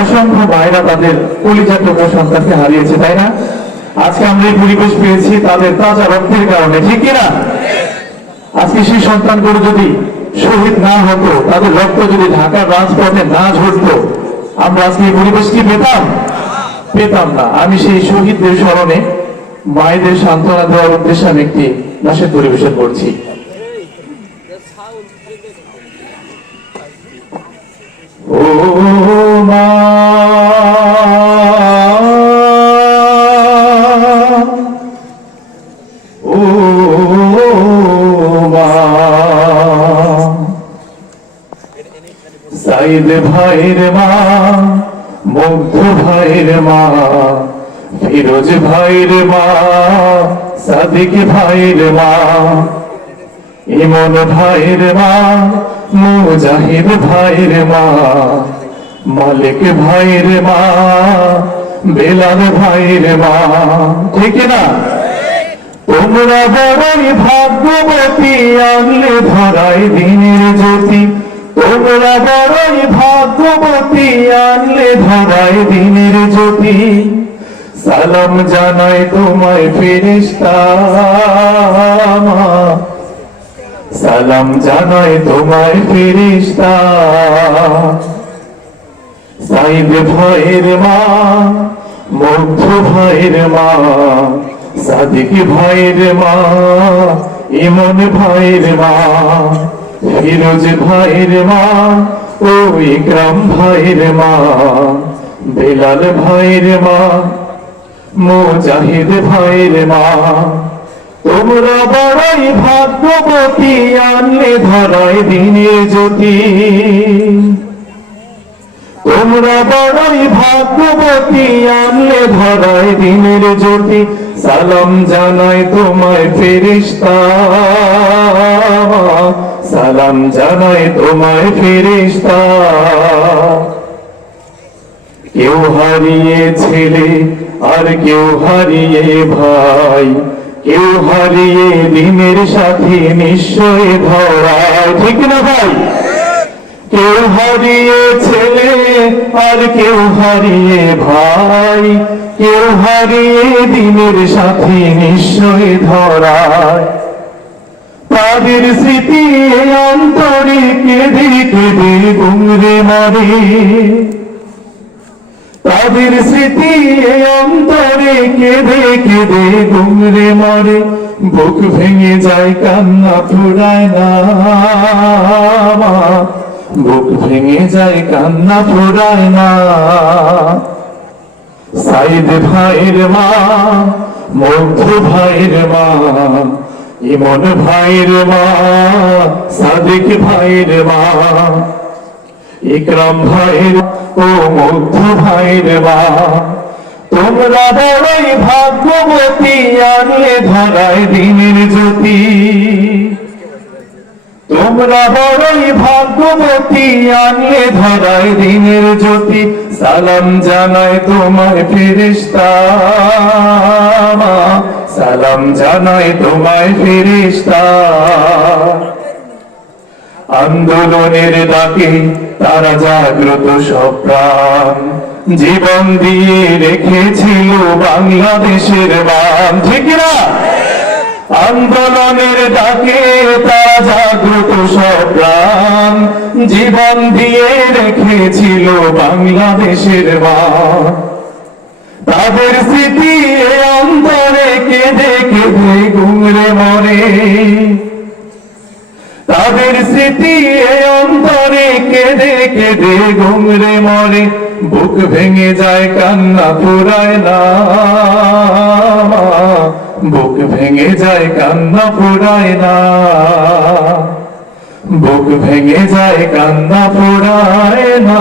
অসংখ্য মায়েরা তাদের কলিজার টুকরা সন্তানকে হারিয়েছে, তাই না? আজকে আমরা এই পরিবেশ পেয়েছি তাদের তাজা রক্তের কারণে, ঠিক কিনা? আজকে সেই সন্তানগুলো যদি শহীদ না হতো, তাদের রক্ত যদি ঢাকার রাজপথে না ঝরতো, আমরা আজকে এই পরিবেশটি পেতাম না। আমি সেই শহীদদের স্মরণে মায়েদের সান্ত্বনা দেওয়ার উদ্দেশ্যে আমি একটি নাচের পরিবেশন করছি। ও মা, ও মা, সাইদ ভাইয়ের মা, মুগ্ধ ভাইয়ের মা, ফিরোজ ভাইয়ের মা, সাদিক ভাইয়ের মা, ইমন ভাইয়ের মা, মুজাহিদ ভাইয়ের মা, মালিক ভাইয়ের মা, বেলাল ভাইয়ের মা, ঠিক না? তোমরা বড়ই ভাগ্যবতী, আনলে ধরায় দিনের জ্যোতি। তোমরা বড়ই ভাগ্যবতী, আনলে ধরায় দিনের জ্যোতি। সালাম জানাই তোমায় ফেরেশতা, সালাম জানাই তোমায় ফেরেশতা। সাইদ ভাইয়ের মা, মুগ্ধ ভাইয়ের মা, সাদিক ভাইয়ের মা, ইমন ভাইয়ের মা, ফিরোজ ভাইয়ের মা, ও ইকরাম ভাইয়ের মা, বেলাল ভাইয়ের মা, মুজাহিদ ভাইয়ের মা। তোমরা বড়ই ভাগ্যবতী, আনলে ধরায় দিনের জ্যোতি। তোমরা বড়ই ভাগ্যবতী, আনলে ধরায় দিনের জ্যোতি। সালাম জানাই তোমায় ফেরেশতা, সালাম জানাই তোমায় ফেরেশতা। কেউ হারিয়ে ছেলে, আর কেউ হারিয়ে ভাই, কেউ হারিয়ে দিনের সাথী, নিশ্চয় ধরায়, ঠিক না ভাই? কেউ হারিয়ে ছেলে, আর কেউ হারিয়ে ভাই, কেউ হারিয়ে দিনের সাথী, নিশ্চয় ধরায়। তাদের স্মৃতি অন্তরে কেঁদে কেঁদে গুমরে মারে, তাদের স্মৃতি অন্তরে কেঁদে কেঁদে গুমরে মরে। বুক ভেঙে যায়, কান্না ফুরায় না, বুক ভেঙে যায়, কান্না ফুরায় না। সাইদ ভাইয়ের মা, মুগ্ধ ভাইয়ের মা, ইমন ভাইয়ের মা, সাদিক ভাইয়ের মা, ইকরাম ভাইয়ের, ও মুগ্ধ ভাইয়ের মা। তোমরা বড়ই ভাগ্যবতী, আনলে ধরায় দিনের জ্যোতি। তোমরা বড়ই ভাগ্যবতী, আনলে ধরায় দিনের জ্যোতি। সালাম জানাই তোমায় ফেরেশতা, সালাম জানাই তোমায় ফেরেশতা। আন্দোলনের ডাকে তারা জাগ্রত সব প্রাণ, জীবন দিয়ে রেখেছিল বাংলাদেশের মান, ঠিক না? আন্দোলনের ডাকে তারা জাগ্রত সব প্রাণ, জীবন দিয়ে রেখেছিল বাংলাদেশের মান। তাদের স্মৃতি অন্তরে কেঁদে কেঁদে গুমরে মরে, তাদের স্মৃতি অন্তরে কেঁদে কেঁদে গুমরে মরে। বুক ভেঙে যায়, কান্না ফুরায় না, বুক ভেঙে যায়, কান্না ফুরায় না, বুক ভেঙে যায়, কান্না ফুরায় না।